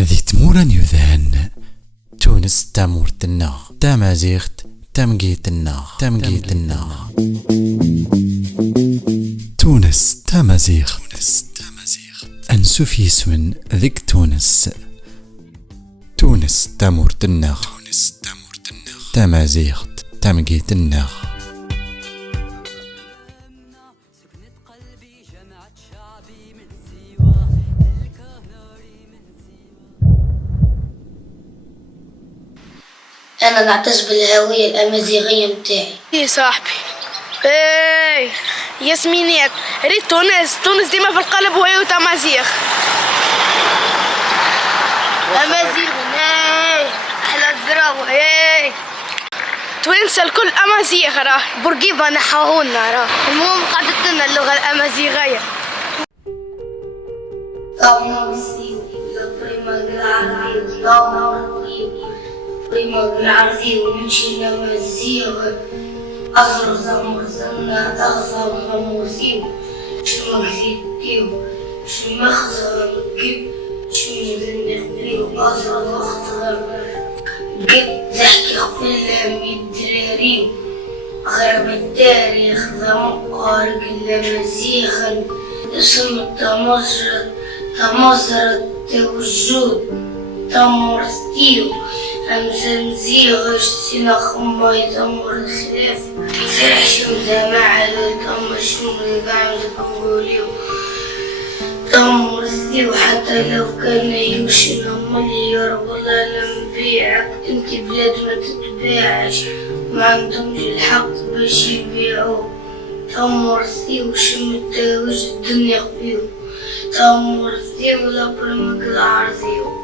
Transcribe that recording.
ذي تمورن يذهن تونس تامور النغ تامازيغت تامقيت النغ تونس تامازيغ أنسوف يسون ذيك تونس تامور النغ تامازيغت تامقيت النغ. أنا نعتز بالهوية الأمازيغية متاعي. إيه صاحبي، إيه ياسمينات، ريت تونس ديما في القلب وهي وتامازيغ. أمازيغ، إيه أحلى الذراوة، إيه توانسة الكل أمازيغ، راه بورقيبة نحاهولنا، راه المهم قعدت لنا اللغة الأمازيغية. قيمة العرضي ونمشي نمزيغ أغر زمرزنا أغصى غموزيو شمغزيتيو شمخزر مكب شمذنخليو أغر أخزر قد زحكي خفلة مدراريو غرب التاريخ زمقارق لمزيغا اسم تمزر التوجود تمرستيو أمزنزيغ سينا خما يتمر الخلاف سرح شمدا معلو تمر شمري بعمز أوليو تمرستيو حتى لو كان يوشنا مليار والله لنبيعك انت بلاد ما تتباعش ما عندهمش الحق باش يبيعوه تمرستيو شمتا وجه الدنيا خفيو تمرستيو لا برمك العرضيو